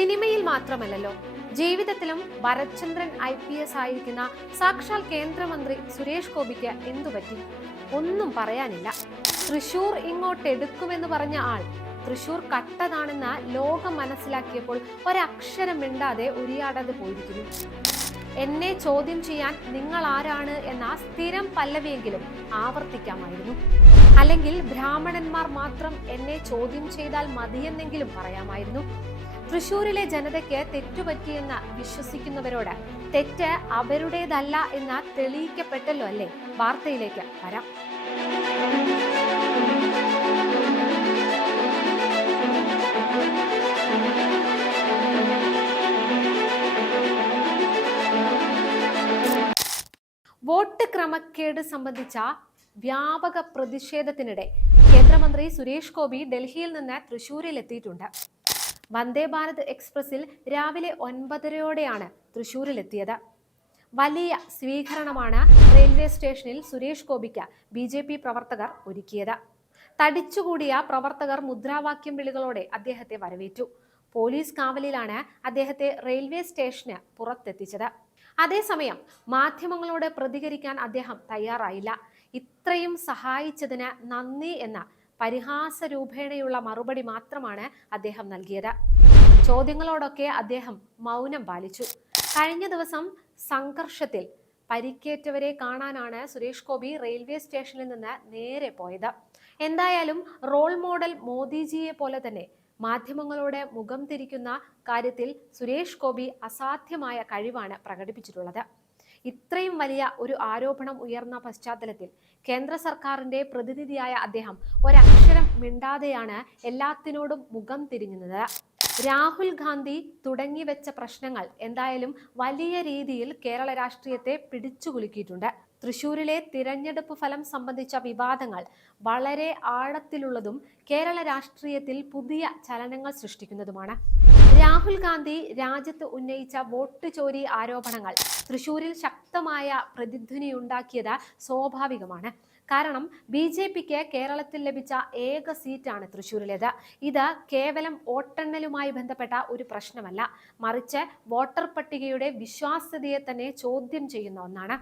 സിനിമയിൽ മാത്രമല്ലല്ലോ ജീവിതത്തിലും ഭരത്ചന്ദ്രൻ ഐ പി എസ് ആയിരിക്കുന്ന സാക്ഷാൽ കേന്ദ്രമന്ത്രി സുരേഷ് ഗോപിക്ക് എന്തുപറ്റി? ഒന്നും പറയാനില്ല. തൃശൂർ ഇങ്ങോട്ട് എടുക്കുമെന്ന് പറഞ്ഞ ആൾ തൃശൂർ കട്ടതാണെന്ന് ലോകം മനസ്സിലാക്കിയപ്പോൾ ഒരക്ഷരം മിണ്ടാതെ ഉരിയാടാതെ പോയിരിക്കുന്നു. എന്നെ ചോദ്യം ചെയ്യാൻ നിങ്ങൾ ആരാണ് എന്ന സ്ഥിരം പല്ലവിയെങ്കിലും ആവർത്തിക്കാമായിരുന്നു. അല്ലെങ്കിൽ ബ്രാഹ്മണന്മാർ മാത്രം എന്നെ ചോദ്യം ചെയ്താൽ മതിയെന്നെങ്കിലും പറയാമായിരുന്നു. തൃശൂരിലെ ജനതയ്ക്ക് തെറ്റുപറ്റിയെന്ന് വിശ്വസിക്കുന്നവരോട് തെറ്റ് അവരുടേതല്ല എന്ന് തെളിയിക്കപ്പെട്ടല്ലോ അല്ലേ? വാർത്തയിലേക്ക് വരാം. വോട്ട് ക്രമക്കേട് സംബന്ധിച്ച വ്യാപക പ്രതിഷേധത്തിനിടെ കേന്ദ്രമന്ത്രി സുരേഷ് ഗോപി ഡൽഹിയിൽ നിന്ന് തൃശൂരിൽ എത്തിയിട്ടുണ്ട് വന്ദേ ഭാരത് എക്സ്പ്രസിൽ രാവിലെ ഒൻപതരയോടെയാണ് തൃശൂരിലെത്തിയത്. വലിയ സ്വീകരണമാണ് റെയിൽവേ സ്റ്റേഷനിൽ സുരേഷ് ഗോപിക്ക് ബി ജെ പി പ്രവർത്തകർ ഒരുക്കിയത്. തടിച്ചുകൂടിയ പ്രവർത്തകർ മുദ്രാവാക്യം വിളികളോടെ അദ്ദേഹത്തെ വരവേറ്റു. പോലീസ് കാവലിലാണ് അദ്ദേഹത്തെ റെയിൽവേ സ്റ്റേഷന് പുറത്തെത്തിച്ചത്. അതേസമയം മാധ്യമങ്ങളോട് പ്രതികരിക്കാൻ അദ്ദേഹം തയ്യാറായില്ല. ഇത്രയും സഹായിച്ചതിന് നന്ദി എന്ന പരിഹാസ രൂപേണയുള്ള മറുപടി മാത്രമാണ് അദ്ദേഹം നൽകിയത്. ചോദ്യങ്ങളോടൊക്കെ അദ്ദേഹം മൗനം പാലിച്ചു. കഴിഞ്ഞ ദിവസം സംഘർഷത്തിൽ പരിക്കേറ്റവരെ കാണാനാണ് സുരേഷ് ഗോപി റെയിൽവേ സ്റ്റേഷനിൽ നിന്ന് നേരെ പോയത്. എന്തായാലും റോൾ മോഡൽ മോദിജിയെ പോലെ തന്നെ മാധ്യമങ്ങളോട് മുഖം തിരിക്കുന്ന കാര്യത്തിൽ സുരേഷ് ഗോപി അസാധ്യമായ കഴിവാണ് പ്രകടിപ്പിച്ചിട്ടുള്ളത്. ഇത്രയും വലിയ ഒരു ആരോപണം ഉയർന്ന പശ്ചാത്തലത്തിൽ കേന്ദ്ര സർക്കാരിന്റെ പ്രതിനിധിയായ അദ്ദേഹം ഒരക്ഷരം മിണ്ടാതെയാണ് എല്ലാത്തിനോടും മുഖം തിരിഞ്ഞത്. രാഹുൽ ഗാന്ധി തുടങ്ങി വെച്ച പ്രശ്നങ്ങൾ എന്തായാലും വലിയ രീതിയിൽ കേരള രാഷ്ട്രീയത്തെ പിടിച്ചുകുലുക്കിയിട്ടുണ്ട് തൃശൂരിലെ തിരഞ്ഞെടുപ്പ് ഫലം സംബന്ധിച്ച വിവാദങ്ങൾ വളരെ ആഴത്തിലുള്ളതും കേരള രാഷ്ട്രീയത്തിൽ പുതിയ ചലനങ്ങൾ സൃഷ്ടിക്കുന്നതുമാണ്. രാഹുൽ ഗാന്ധി രാജ്യത്ത് ഉന്നയിച്ച വോട്ട് ചോരി ആരോപണങ്ങൾ തൃശൂരിൽ ശക്തമായ പ്രതിധ്വനിയുണ്ടാക്കിയത് സ്വാഭാവികമാണ്. കാരണം ബി ജെ പിക്ക് കേരളത്തിൽ ലഭിച്ച ഏക സീറ്റാണ് തൃശൂരിലേത് ഇത് കേവലം വോട്ടെണ്ണലുമായി ബന്ധപ്പെട്ട ഒരു പ്രശ്നമല്ല. മറിച്ച് വോട്ടർ പട്ടികയുടെ വിശ്വാസ്യതയെ തന്നെ ചോദ്യം ചെയ്യുന്ന ഒന്നാണ്.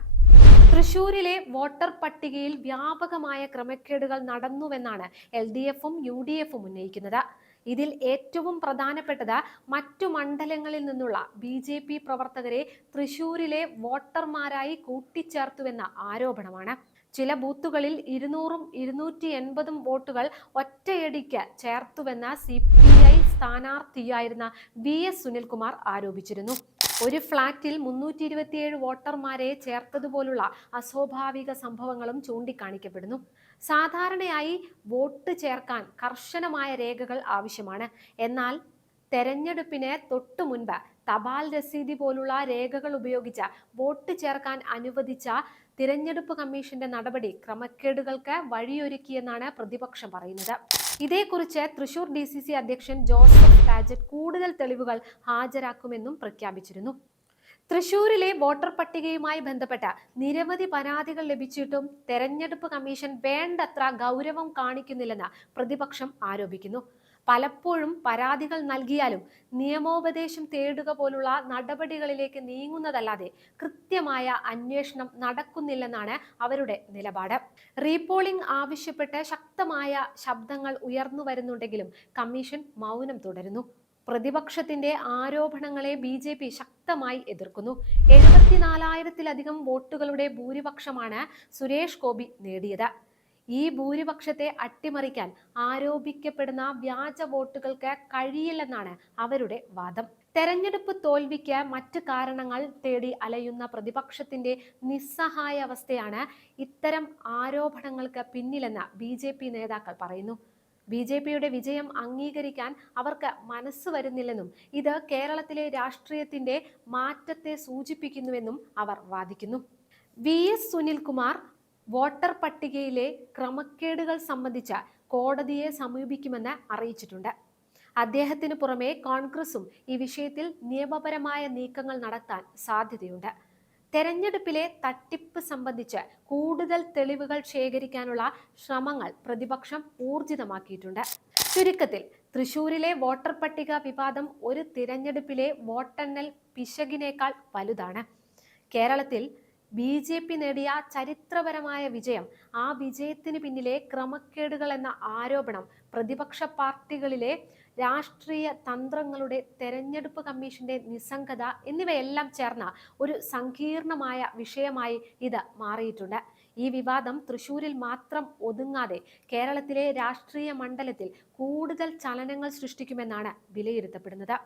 തൃശൂരിലെ വോട്ടർ പട്ടികയിൽ വ്യാപകമായ ക്രമക്കേടുകൾ നടന്നുവെന്നാണ് എൽ ഡി എഫും യു ഡി എഫും ഉന്നയിക്കുന്നത്. ഇതിൽ ഏറ്റവും പ്രധാനപ്പെട്ടത് മറ്റു മണ്ഡലങ്ങളിൽ നിന്നുള്ള ബി ജെ പി പ്രവർത്തകരെ തൃശൂരിലെ വോട്ടർമാരായി കൂട്ടിച്ചേർത്തുവെന്ന ആരോപണമാണ്. ചില ബൂത്തുകളിൽ ഇരുന്നൂറും ഇരുന്നൂറ്റി എൺപതും വോട്ടുകൾ ഒറ്റയടിക്ക് ചേർത്തുവെന്ന സി പി ഐ സ്ഥാനാർത്ഥിയായിരുന്ന വി എസ് സുനിൽകുമാർ ആരോപിച്ചിരുന്നു. ഒരു ഫ്ളാറ്റിൽ മുന്നൂറ്റി ഇരുപത്തിയേഴ് വോട്ടർമാരെ ചേർത്തതുപോലുള്ള അസ്വാഭാവിക സംഭവങ്ങളും ചൂണ്ടിക്കാണിക്കപ്പെടുന്നു. സാധാരണയായി വോട്ട് ചേർക്കാൻ കർശനമായ രേഖകൾ ആവശ്യമാണ്. എന്നാൽ തെരഞ്ഞെടുപ്പിന് തൊട്ടു മുൻപ് തപാൽ രസീതി പോലുള്ള രേഖകൾ ഉപയോഗിച്ച് വോട്ട് ചേർക്കാൻ അനുവദിച്ച തിരഞ്ഞെടുപ്പ് കമ്മീഷന്റെ നടപടി ക്രമക്കേടുകൾക്ക് വഴിയൊരുക്കിയെന്നാണ് പ്രതിപക്ഷം പറയുന്നത്. ഇതേക്കുറിച്ച് തൃശൂർ ഡി സി സി അധ്യക്ഷൻ ജോസഫ് ടാജറ്റ് കൂടുതൽ തെളിവുകൾ ഹാജരാക്കുമെന്നും പ്രഖ്യാപിച്ചിരുന്നു. തൃശൂരിലെ വോട്ടർ പട്ടികയുമായി ബന്ധപ്പെട്ട് നിരവധി പരാതികൾ ലഭിച്ചിട്ടും തെരഞ്ഞെടുപ്പ് കമ്മീഷൻ വേണ്ടത്ര ഗൗരവം കാണിക്കുന്നില്ലെന്ന് പ്രതിപക്ഷം ആരോപിക്കുന്നു. പലപ്പോഴും പരാതികൾ നൽകിയാലും നിയമോപദേശം തേടുക പോലുള്ള നടപടികളിലേക്ക് നീങ്ങുന്നതല്ലാതെ കൃത്യമായ അന്വേഷണം നടക്കുന്നില്ലെന്നാണ് അവരുടെ നിലപാട്. റീപോളിംഗ് ആവശ്യപ്പെട്ട് ശക്തമായ ശബ്ദങ്ങൾ ഉയർന്നു വരുന്നുണ്ടെങ്കിലും കമ്മീഷൻ മൗനം തുടരുന്നു. പ്രതിപക്ഷത്തിന്റെ ആരോപണങ്ങളെ ബി ജെ പി ശക്തമായി എതിർക്കുന്നു. എഴുപത്തിനാലായിരത്തിലധികം വോട്ടുകളുടെ ഭൂരിപക്ഷമാണ് സുരേഷ് ഗോപി നേടിയത്. ഈ ഭൂരിപക്ഷത്തെ അട്ടിമറിക്കാൻ ആരോപിക്കപ്പെടുന്ന വ്യാജ വോട്ടുകൾക്ക് കഴിയില്ലെന്നാണ് അവരുടെ വാദം. തെരഞ്ഞെടുപ്പ് തോൽവിക്ക് മറ്റ് കാരണങ്ങൾ തേടി അലയുന്ന പ്രതിപക്ഷത്തിന്റെ നിസ്സഹായ അവസ്ഥയാണ് ഇത്തരം ആരോപണങ്ങൾക്ക് പിന്നിലെന്ന് ബി നേതാക്കൾ പറയുന്നു. ബി ജെ പിയുടെ വിജയം അംഗീകരിക്കാൻ അവർക്ക് മനസ്സ് വരുന്നില്ലെന്നും ഇത് കേരളത്തിലെ രാഷ്ട്രീയത്തിന്റെ മാറ്റത്തെ സൂചിപ്പിക്കുന്നുവെന്നും അവർ വാദിക്കുന്നു. വി എസ് സുനിൽകുമാർ വോട്ടർ പട്ടികയിലെ ക്രമക്കേടുകൾ സംബന്ധിച്ച കോടതിയെ സമീപിക്കുമെന്ന് അറിയിച്ചിട്ടുണ്ട്. അദ്ദേഹത്തിന് പുറമെ കോൺഗ്രസും ഈ വിഷയത്തിൽ നിയമപരമായ നീക്കങ്ങൾ നടത്താൻ സാധ്യതയുണ്ട്. തെരഞ്ഞെടുപ്പിലെ തട്ടിപ്പ് സംബന്ധിച്ച് കൂടുതൽ തെളിവുകൾ ശേഖരിക്കാനുള്ള ശ്രമങ്ങൾ പ്രതിപക്ഷം ഊർജിതമാക്കിയിട്ടുണ്ട്. ചുരുക്കത്തിൽ തൃശൂരിലെ വോട്ടർ പട്ടിക വിവാദം ഒരു തിരഞ്ഞെടുപ്പിലെ വോട്ടെണ്ണൽ പിശകിനേക്കാൾ വലുതാണ്. കേരളത്തിൽ ബി ജെ പി നേടിയ ചരിത്രപരമായ വിജയം ആ വിജയത്തിന് പിന്നിലെ ക്രമക്കേടുകൾ എന്ന ആരോപണം പ്രതിപക്ഷ പാർട്ടികളിലെ രാഷ്ട്രീയ തന്ത്രങ്ങളുടെ തെരഞ്ഞെടുപ്പ് കമ്മീഷന്റെ നിസ്സംഗത എന്നിവയെല്ലാം ചേർന്ന ഒരു സങ്കീർണമായ വിഷയമായി ഇത് മാറിയിട്ടുണ്ട്. ഈ വിവാദം തൃശൂരിൽ മാത്രം ഒതുങ്ങാതെ കേരളത്തിലെ രാഷ്ട്രീയ മണ്ഡലത്തിൽ കൂടുതൽ ചലനങ്ങൾ സൃഷ്ടിക്കുമെന്നാണ് വിലയിരുത്തപ്പെടുന്നത്.